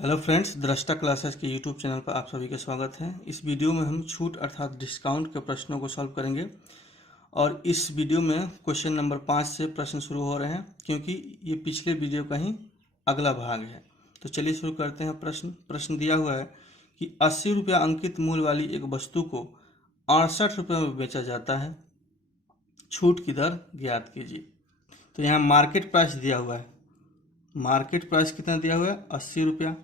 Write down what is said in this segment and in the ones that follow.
Hello friends, दृष्टा classes के YouTube channel पर आप सभी का स्वागत है। इस वीडियो में हम छूट अर्थात डिस्काउंट के प्रश्नों को सॉल्व करेंगे और इस वीडियो में क्वेश्चन नंबर 5 से प्रश्न शुरू हो रहे हैं क्योंकि ये पिछले वीडियो का ही अगला भाग है। तो चलिए शुरू करते हैं। प्रश्न दिया हुआ है कि 80 रुपया अंकित मूल्य वाली एक वस्तु को 68 रुपये में बेचा जाता है, छूट की दर ज्ञात कीजिए। तो यहाँ मार्केट प्राइस दिया हुआ है। मार्केट प्राइस कितना दिया हुआ है? 80 रुपया।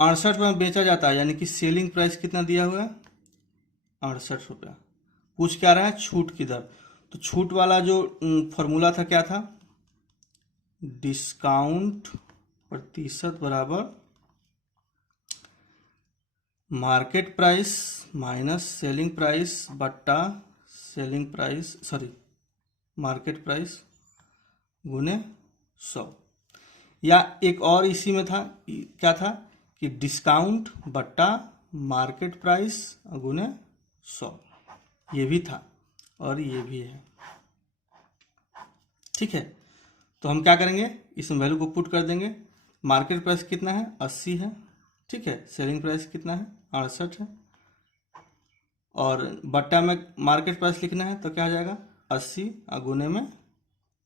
68 में बेचा जाता है, यानी कि सेलिंग प्राइस कितना दिया हुआ है? 68 रुपया। पूछ क्या रहा है? छूट की दर। तो छूट वाला जो फॉर्मूला था क्या था? डिस्काउंट प्रतिशत बराबर market price minus selling price बट्टा मार्केट प्राइस गुने 100। या एक और इसी में था, क्या था कि डिस्काउंट बट्टा मार्केट प्राइस गुने 100। ये भी था और ये भी है। ठीक है, तो हम क्या करेंगे, इस वैल्यू को पुट कर देंगे। मार्केट प्राइस कितना है? 80 है। ठीक है, सेलिंग प्राइस कितना है? 68 है। और बट्टा में मार्केट प्राइस लिखना है तो क्या हो जाएगा? 80 गुने में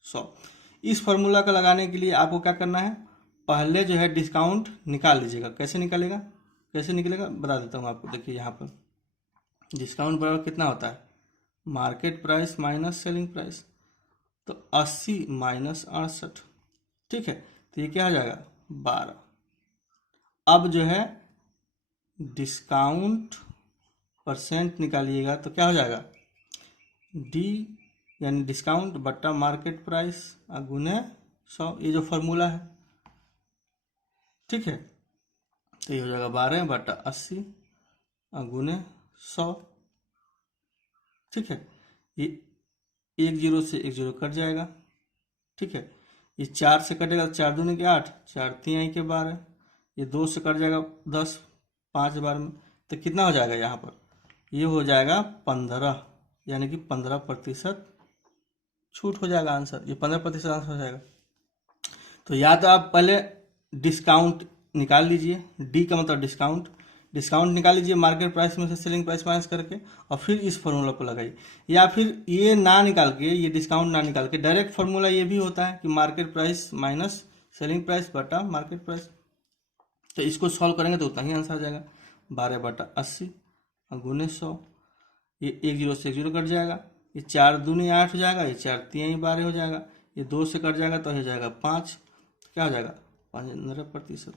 100। इस फॉर्मूला को लगाने के लिए आपको क्या करना है? पहले जो है डिस्काउंट निकाल लीजिएगा। कैसे निकालेगा? कैसे निकलेगा बता देता हूँ आपको। देखिए यहाँ पर डिस्काउंट बराबर कितना होता है? Market price minus selling price. तो 80 माइनस 68। ठीक है, तो ये क्या हो जाएगा? 12। अब जो है डिस्काउंट परसेंट निकालिएगा तो क्या हो जाएगा? डी यानी डिस्काउंट बट्टा मार्केट प्राइस गुने 100। ये जो फॉर्मूला है। ठीक है, तो ये हो जाएगा 12 बटा 80 गुने 100। ठीक है, ये 1 0 से 1 0 कट जाएगा। ठीक है, ये 4 से कटेगा तो 4 दूनी के 8, 4 3 के 12। ये 2 से कट जाएगा 10, 5 बार में तो कितना हो जाएगा? यहाँ पर ये हो जाएगा 15, यानी कि 15% छूट हो जाएगा। आंसर ये 15% आंसर हो जाएगा। तो या तो आप पहले डिस्काउंट निकाल लीजिए, डी का मतलब डिस्काउंट निकाल लीजिए मार्केट प्राइस में से सेलिंग प्राइस माइनस करके, और फिर इस फॉर्मूला को लगाइए। या फिर ये ना निकाल के, ये डिस्काउंट ना निकाल के डायरेक्ट फॉर्मूला ये भी होता है कि market price minus selling price बटा मार्केट प्राइस। तो इसको सॉल्व करेंगे तो उतना ही आंसर आ जाएगा। 12 बटा 80 गुने 100। ये 1 0 से 1 0 कट जाएगा। ये 4 दूनी 8 हो जाएगा। ये 4 3 12 हो जाएगा। ये 2 से कट जाएगा तो हो जाएगा 5। क्या हो जाएगा? 15%।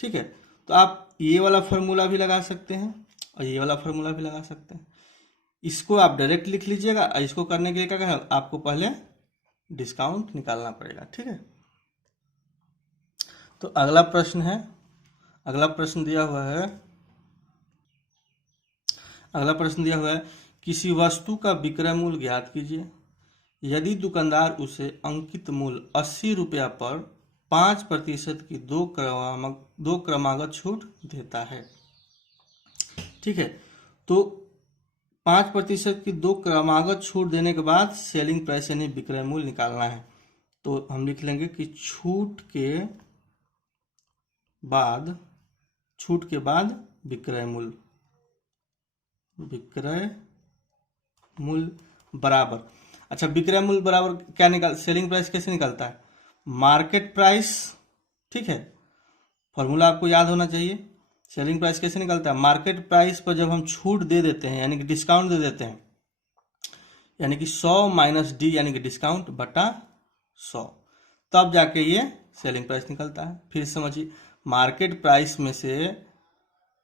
ठीक है, तो आप ये वाला फॉर्मूला भी लगा सकते हैं और ये वाला फॉर्मूला भी लगा सकते हैं। इसको आप डायरेक्ट लिख लीजिएगा और इसको करने के लिए क्या करना? आपको पहले डिस्काउंट निकालना पड़ेगा। ठीक है, तो अगला प्रश्न है। अगला प्रश्न दिया हुआ है किसी वस्तु का विक्रय मूल्य ज्ञात कीजिए। यदि दुकानदार उसे अंकित मूल्य 80 रुपया पर 5% की दो क्रमागत छूट देता है। ठीक है, तो 5% की दो क्रमागत छूट देने के बाद सेलिंग प्राइस यानी विक्रय मूल्य निकालना है। तो हम लिख लेंगे कि छूट के बाद विक्रय मूल्य बराबर। अच्छा, विक्रय मूल्य बराबर क्या सेलिंग प्राइस कैसे निकलता है? Market price. ठीक है, फॉर्मूला आपको याद होना चाहिए। सेलिंग प्राइस कैसे निकलता है? मार्केट प्राइस पर जब हम छूट दे देते हैं, यानी कि डिस्काउंट दे देते हैं, यानी कि 100 माइनस डी यानी कि डिस्काउंट बटा 100, तब जाके ये सेलिंग प्राइस निकलता है। फिर समझिए, मार्केट प्राइस में से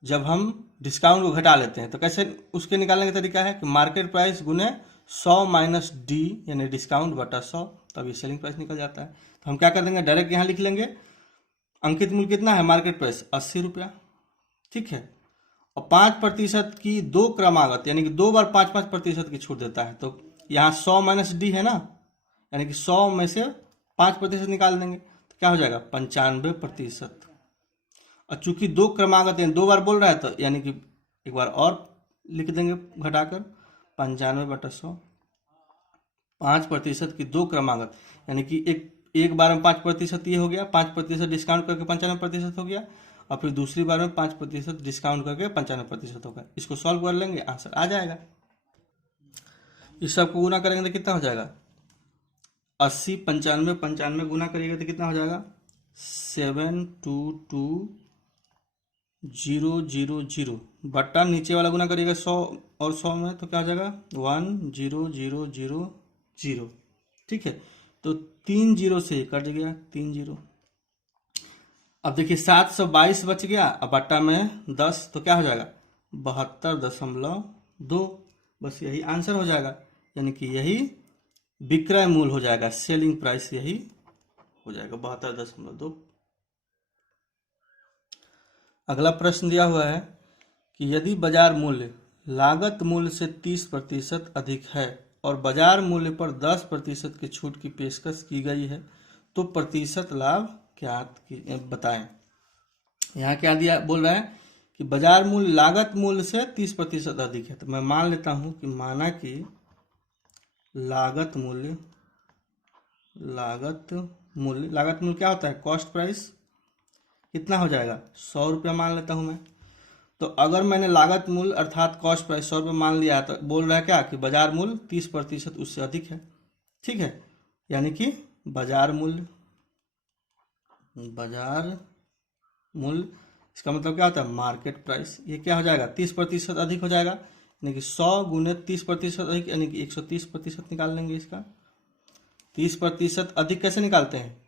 जब हम डिस्काउंट को घटा लेते हैं तो कैसे उसके निकालने का तरीका है कि मार्केट प्राइस गुने 100 माइनस डी यानी डिस्काउंट बटा 100, तब ये सेलिंग प्राइस निकल जाता है। तो हम क्या कर देंगे? डायरेक्ट यहाँ लिख लेंगे अंकित मूल्य कितना है? मार्केट प्राइस 80 रुपया। ठीक है, और 5% की दो क्रमागत यानी कि 2 बार 5% की छूट देता है। तो यहाँ 100 माइनस डी है ना, यानी कि 100 में से 5% निकाल देंगे तो क्या हो जाएगा? 95%। और चूंकि दो क्रमागत यानी 2 बार बोल रहा है तो यानी कि एक बार और लिख देंगे घटाकर 95 बटा 100। 5% की दो क्रमागत यानी कि एक एक बार में 5% ये हो गया, 5% डिस्काउंट करके 95% हो गया, और फिर दूसरी बार में 5% डिस्काउंट करके 95% होगा। इसको सॉल्व कर लेंगे, आंसर आ जाएगा। इस सबको गुना करेंगे तो कितना हो जाएगा? 80 95 95 गुना करिएगा तो कितना हो जाएगा? 722,000 बट्टा नीचे वाला गुना करिएगा 100 और 100 में तो क्या हो जाएगा? 10,000। ठीक है, तो 3 जीरो से कट गया 3 जीरो। अब देखिए 722 बच गया, अब बट्टा में 10 तो क्या हो जाएगा? 72.2। बस यही आंसर हो जाएगा, यानी कि यही विक्रय मूल्य हो जाएगा, सेलिंग प्राइस यही हो जाएगा 72.2। अगला प्रश्न दिया हुआ है कि यदि बाजार मूल्य लागत मूल्य से 30% अधिक है और बाजार मूल्य पर 10% की छूट की पेशकश की गई है तो प्रतिशत लाभ क्या बताएं। यहाँ क्या दिया बोल रहा है कि बाजार मूल्य लागत मूल्य से 30% अधिक है, तो मैं मान लेता हूं कि माना कि लागत मूल्य क्या होता है? कॉस्ट प्राइस कितना हो जाएगा? 100 रुपया मान लेता हूं मैं। तो अगर मैंने लागत मूल्य अर्थात कॉस्ट प्राइस 100 रुपये मान लिया है, तो बोल रहा है क्या कि बाजार मूल्य 30% उससे अधिक है। ठीक है, यानी कि बाजार मूल्य इसका मतलब क्या होता है? Market price. ये क्या हो जाएगा? 30% अधिक हो जाएगा, यानी कि 100 गुने 30% अधिक, यानी कि 130% निकाल लेंगे इसका। 30% अधिक कैसे निकालते हैं?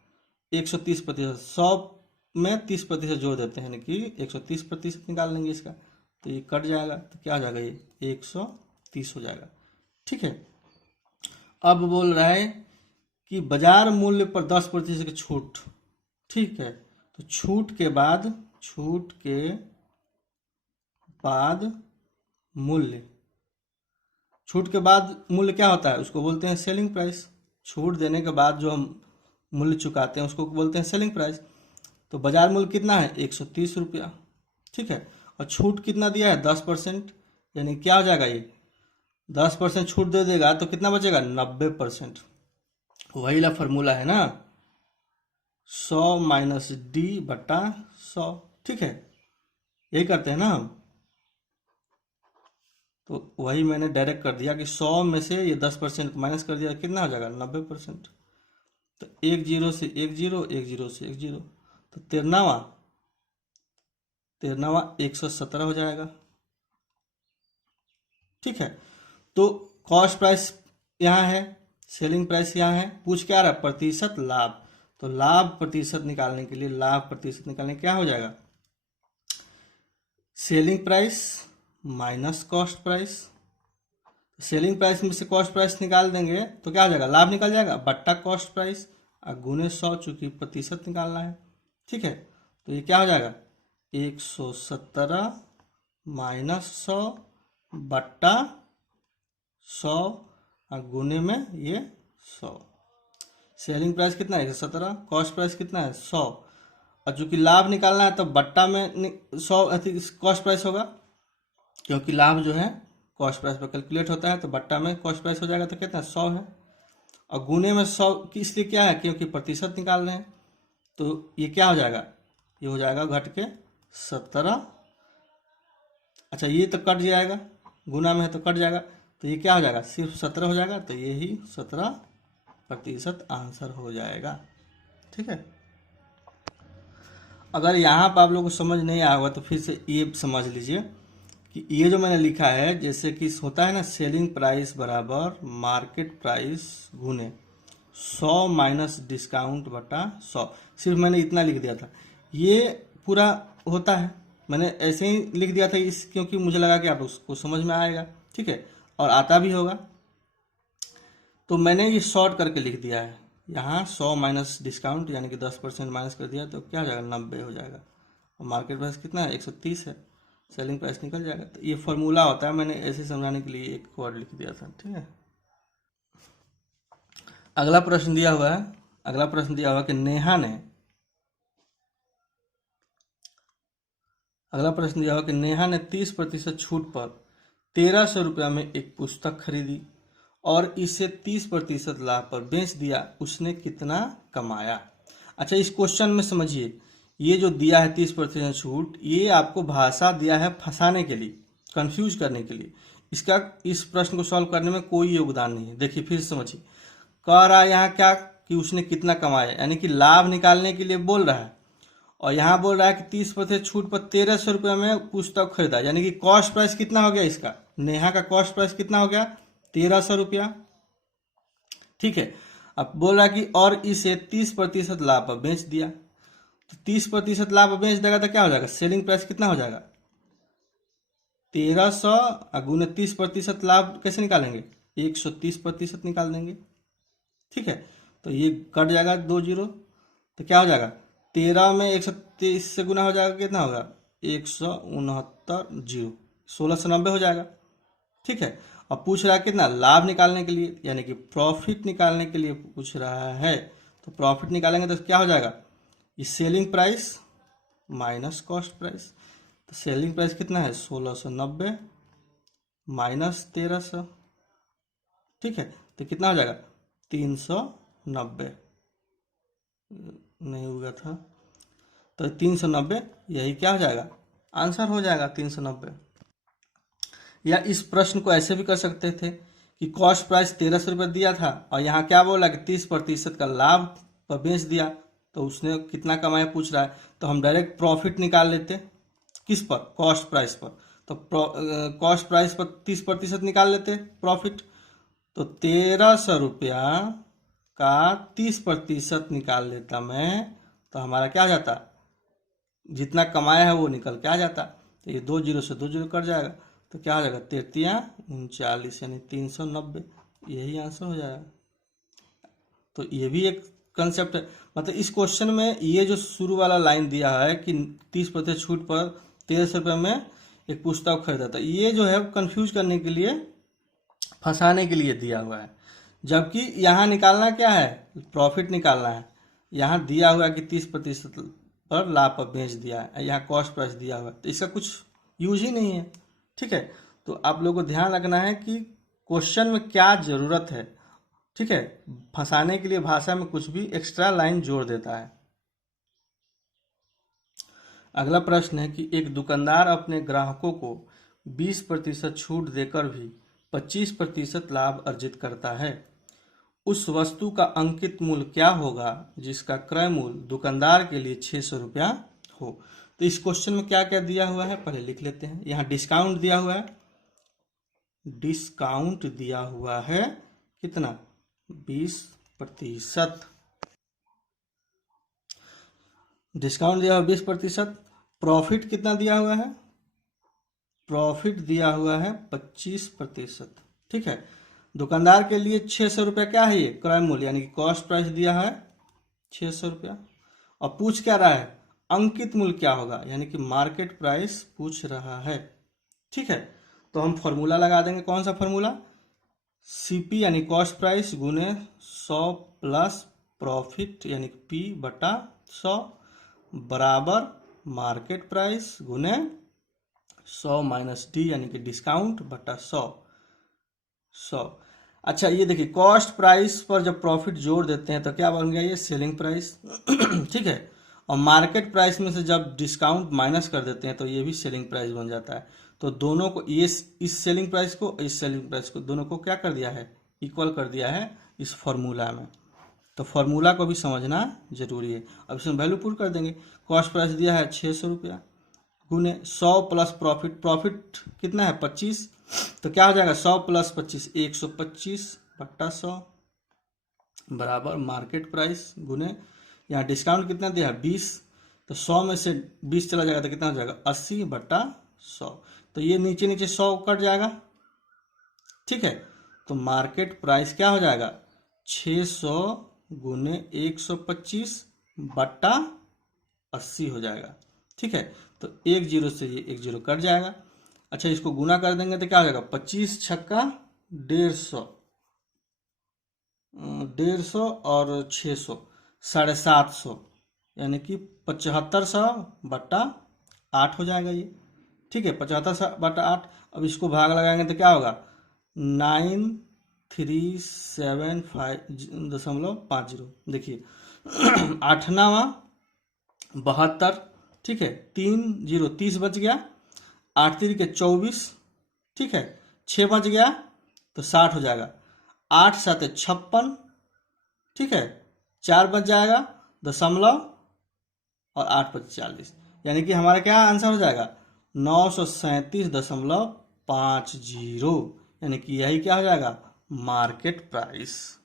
130%, 100 में 30% जोड़ देते हैं, यानी कि 130% निकाल लेंगे इसका, तो ये कट जाएगा, तो क्या हो जाएगा? ये 130 हो जाएगा। ठीक है, अब बोल रहा है कि बाजार मूल्य पर 10% की छूट। ठीक है, तो छूट के बाद मूल्य क्या होता है? उसको बोलते हैं सेलिंग प्राइस। छूट देने के बाद जो हम मूल्य चुकाते हैं उसको बोलते हैं सेलिंग प्राइस। तो बाजार मूल्य कितना है? 130 रुपया। ठीक है, और छूट कितना दिया है? 10%, यानी क्या हो जाएगा? ये 10% छूट दे देगा तो कितना बचेगा? 90%। वही ला फॉर्मूला है ना, 100 माइनस डी बट्टा 100। ठीक है, यही करते हैं ना हम। तो वही मैंने डायरेक्ट कर दिया कि 100 में से ये 10% माइनस कर दिया, कितना हो जाएगा? 90%। तो 1 जीरो से 1 जीरो, 1 जीरो से 1 जीरो, तो 13वां 117 हो जाएगा। ठीक है, तो कॉस्ट प्राइस यहाँ है, सेलिंग प्राइस यहाँ है, पूछ क्या रहा है? प्रतिशत लाभ। तो लाभ प्रतिशत निकालने के लिए क्या हो जाएगा? Selling price minus cost price. Selling price में से कॉस्ट प्राइस निकाल देंगे तो क्या हो जाएगा? लाभ निकल जाएगा, बट्टा कॉस्ट प्राइस और गुने 100, चूंकि प्रतिशत निकालना है। ठीक है, तो ये क्या हो जाएगा? 117 माइनस 100 बट्टा 100 और गुने में ये 100। सेलिंग प्राइस कितना है? 117। कॉस्ट प्राइस कितना है? 100। और चूंकि लाभ निकालना है तो बट्टा में 100 कॉस्ट प्राइस होगा, क्योंकि लाभ जो है कॉस्ट प्राइस पर कैलकुलेट होता है, तो बट्टा में कॉस्ट प्राइस हो जाएगा, तो कितना? 100 है। और गुने में 100 की इसलिए क्या है? क्योंकि प्रतिशत निकाल रहे हैं, तो ये क्या हो जाएगा? ये हो जाएगा घट के 17। अच्छा, ये तो कट जाएगा, गुना में है तो कट जाएगा, तो ये क्या हो जाएगा? सिर्फ 17 हो जाएगा, तो ये ही 17% आंसर हो जाएगा। ठीक है, अगर यहाँ पर आप लोगों को समझ नहीं आया होगा तो फिर से ये समझ लीजिए कि ये जो मैंने लिखा है, जैसे कि होता है ना, सेलिंग प्राइस बराबर मार्केट प्राइस गुने 100 माइनस डिस्काउंट बटा 100। सिर्फ मैंने इतना लिख दिया था, ये पूरा होता है, मैंने ऐसे ही लिख दिया था क्योंकि मुझे लगा कि आप उसको समझ में आएगा। ठीक है, और आता भी होगा, तो मैंने ये शॉर्ट करके लिख दिया है। यहाँ 100 माइनस डिस्काउंट यानी कि 10% माइनस कर दिया तो क्या हो जाएगा? 90 हो जाएगा। और मार्केट प्राइस कितना है? 130 है, सेलिंग प्राइस निकल जाएगा। तो ये फॉर्मूला होता है, मैंने ऐसे समझाने के लिए एक वर्ड लिख दिया था। ठीक है, अगला प्रश्न दिया हुआ है कि नेहा ने 30% छूट पर 1300 रुपया में एक पुस्तक खरीदी और इसे 30% लाभ पर बेच दिया, उसने कितना कमाया। अच्छा, इस क्वेश्चन में समझिए, ये जो दिया है 30% छूट, ये आपको भाषा दिया है फंसाने के लिए, कंफ्यूज करने के लिए। इसका इस प्रश्न को सॉल्व करने में कोई योगदान नहीं है। देखिए फिर समझिए, कह रहा है यहाँ क्या कि उसने कितना कमाया, यानी कि लाभ निकालने के लिए बोल रहा है। और यहाँ बोल रहा है कि 30% छूट पर 1300 रुपये में पुस्तक खरीदा, यानी कि कॉस्ट प्राइस कितना हो गया इसका, नेहा का कॉस्ट प्राइस कितना हो गया, 1300 रुपया। ठीक है, अब बोल रहा है कि और इसे 30% लाभ पर बेच दिया, तो 30% लाभ पर बेच देगा तो क्या हो जाएगा, सेलिंग प्राइस कितना हो जाएगा, 1300 गुने 30% लाभ कैसे निकालेंगे, 130% निकाल देंगे। ठीक है, तो ये कट जाएगा 2 जीरो, तो क्या हो जाएगा, 13 में 130 से गुना हो जाएगा, कितना होगा, 169 जीरो, 1690 हो जाएगा। ठीक है, अब पूछ रहा है कितना, लाभ निकालने के लिए, यानी कि प्रॉफिट निकालने के लिए पूछ रहा है। तो प्रॉफिट निकालेंगे तो क्या हो जाएगा, ये selling price minus cost price. तो सेलिंग प्राइस कितना है, 1690 माइनस 1300। ठीक है, तो कितना हो जाएगा, 390 नहीं हुआ था, तो 390 यही क्या हो जाएगा, आंसर हो जाएगा 390। या इस प्रश्न को ऐसे भी कर सकते थे कि कॉस्ट प्राइस 1300 रुपये दिया था और यहाँ क्या बोला कि 30% का लाभ पर बेच दिया, तो उसने कितना कमाया पूछ रहा है, तो हम डायरेक्ट प्रॉफिट निकाल लेते, किस पर, कॉस्ट प्राइस पर। तो कॉस्ट प्राइस पर 30% निकाल लेते प्रॉफिट, तो 1300 रुपया का 30% निकाल लेता मैं, तो हमारा क्या आ जाता, जितना कमाया है वो निकल के आ जाता। तो ये 2 जीरो से 2 जीरो कट जाएगा, तो क्या हो जाएगा, 33 यानी 390, यही आंसर हो जाएगा। तो ये भी एक कंसेप्ट है, मतलब इस क्वेश्चन में ये जो शुरू वाला लाइन दिया है कि 30% छूट पर 1300 रुपये में एक पुस्तक खरीदा था, ये जो है कंफ्यूज करने के लिए, फंसाने के लिए दिया हुआ है। जबकि यहाँ निकालना क्या है, प्रॉफिट निकालना है। यहाँ दिया हुआ है कि 30% पर लाभ पर बेच दिया है, यहाँ कॉस्ट प्राइस दिया हुआ है, तो इसका कुछ यूज ही नहीं है। ठीक है, तो आप लोगों को ध्यान रखना है कि क्वेश्चन में क्या ज़रूरत है। ठीक है, फंसाने के लिए भाषा में कुछ भी एक्स्ट्रा लाइन जोड़ देता है। अगला प्रश्न है कि एक दुकानदार अपने ग्राहकों को 20% छूट देकर भी 25% लाभ अर्जित करता है। उस वस्तु का अंकित मूल्य क्या होगा जिसका क्रय मूल्य दुकानदार के लिए 600 रुपया हो। तो इस क्वेश्चन में क्या क्या दिया हुआ है पहले लिख लेते हैं। यहाँ डिस्काउंट दिया हुआ है, डिस्काउंट दिया हुआ है कितना, 20%। डिस्काउंट दिया हुआ 20%। प्रॉफिट कितना दिया हुआ है, प्रॉफिट दिया हुआ है 25%। ठीक है, दुकानदार के लिए 600 रुपया क्या है, ये क्रय मूल्य यानी कि कॉस्ट प्राइस दिया है 600 रुपया। और पूछ क्या रहा है, अंकित मूल्य क्या होगा, यानी कि मार्केट प्राइस पूछ रहा है। ठीक है, तो हम फॉर्मूला लगा देंगे, कौन सा फॉर्मूला, सीपी यानी कॉस्ट प्राइस गुने 100 प्लस प्रॉफिट यानी कि पी बटा 100 बराबर मार्केट प्राइस गुने 100 माइनस डी यानी कि डिस्काउंट बटा 100। अच्छा, ये देखिए कॉस्ट प्राइस पर जब प्रॉफिट जोड़ देते हैं तो क्या बन गया, ये सेलिंग प्राइस। ठीक है, और मार्केट प्राइस में से जब डिस्काउंट माइनस कर देते हैं तो ये भी सेलिंग प्राइस बन जाता है। तो दोनों को, ये इस सेलिंग प्राइस को इस सेलिंग प्राइस को दोनों को क्या कर दिया है, इक्वल कर दिया है इस फॉर्मूला में। तो फॉर्मूला को भी समझना जरूरी है। अब इसमें वैल्यू पुट कर देंगे, कॉस्ट प्राइस दिया है 600 रुपया गुने 100 प्लस प्रॉफिट, प्रॉफिट कितना है 25, तो क्या हो जाएगा 100 प्लस 25 125 बट्टा 100 बराबर मार्केट प्राइस गुने, यहाँ डिस्काउंट कितना दिया है 20, तो 100 में से 20 चला जाएगा तो कितना हो जाएगा 80 बट्टा 100। तो ये नीचे नीचे 100 कट जाएगा। ठीक है, तो मार्केट प्राइस क्या हो जाएगा 600 गुने 125 बट्टा 80 हो जाएगा। ठीक है, तो 1 जीरो से ये 1 जीरो कट जाएगा। अच्छा, इसको गुना कर देंगे तो क्या हो जाएगा 25 छक्का 150, 150 और 600 750 यानी कि 7500 बट्टा 8 हो जाएगा ये। ठीक है, 7500 बट्टा 8। अब इसको भाग लगाएंगे तो क्या होगा 9 3750। देखिए 8वां 72, ठीक है, 3 0 30 बच गया, 8 3 के 24, ठीक है, 6 बच गया तो 60 हो जाएगा, 8 7 56, ठीक है, 4 बच जाएगा दशमलव और 8 5 40, यानी कि हमारा क्या आंसर हो जाएगा 937.50, यानी कि यही क्या हो जाएगा मार्केट प्राइस।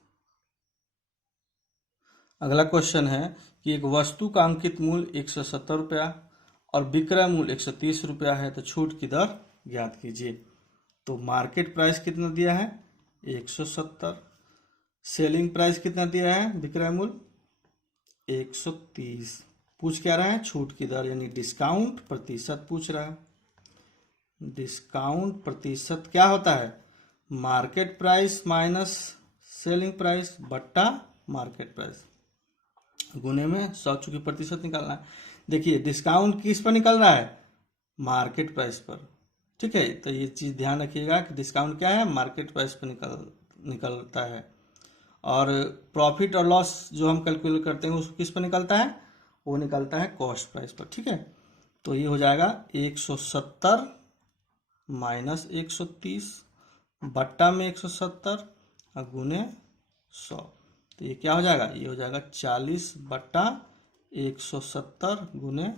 अगला क्वेश्चन है कि एक वस्तु का अंकित मूल्य 170 रुपया और विक्रय मूल्य 130 रुपया है, तो छूट की दर ज्ञात कीजिए। तो मार्केट प्राइस कितना दिया है 170, सेलिंग प्राइस कितना दिया है विक्रय मूल्य 130, पूछ क्या रहा है छूट की दर यानी डिस्काउंट प्रतिशत पूछ रहा है। डिस्काउंट प्रतिशत क्या होता है market price minus selling price बट्टा मार्केट प्राइस गुने में 100, चूंकि प्रतिशत निकालना है। देखिए डिस्काउंट किस पर निकल रहा है मार्केट प्राइस पर, ठीक है, तो ये चीज ध्यान रखिएगा कि डिस्काउंट क्या है मार्केट प्राइस पर निकलता है, और प्रॉफिट और लॉस जो हम कैलकुलेट करते हैं उसको किस पर निकलता है वो निकलता है कॉस्ट प्राइस पर, ठीक है। तो ये हो जाएगा 170 माइनस 130 बट्टा में 170 और गुने 100, तो ये क्या हो जाएगा ये हो जाएगा 40 बट्टा 170 गुने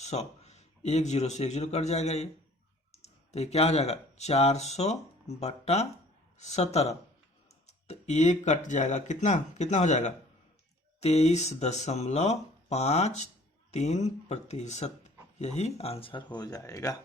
100, 1 0 से 1 0 कट जाएगा ये, तो ये क्या हो जाएगा 400 बट्टा 17, तो ये कट जाएगा कितना कितना हो जाएगा 23.53%, यही आंसर हो जाएगा।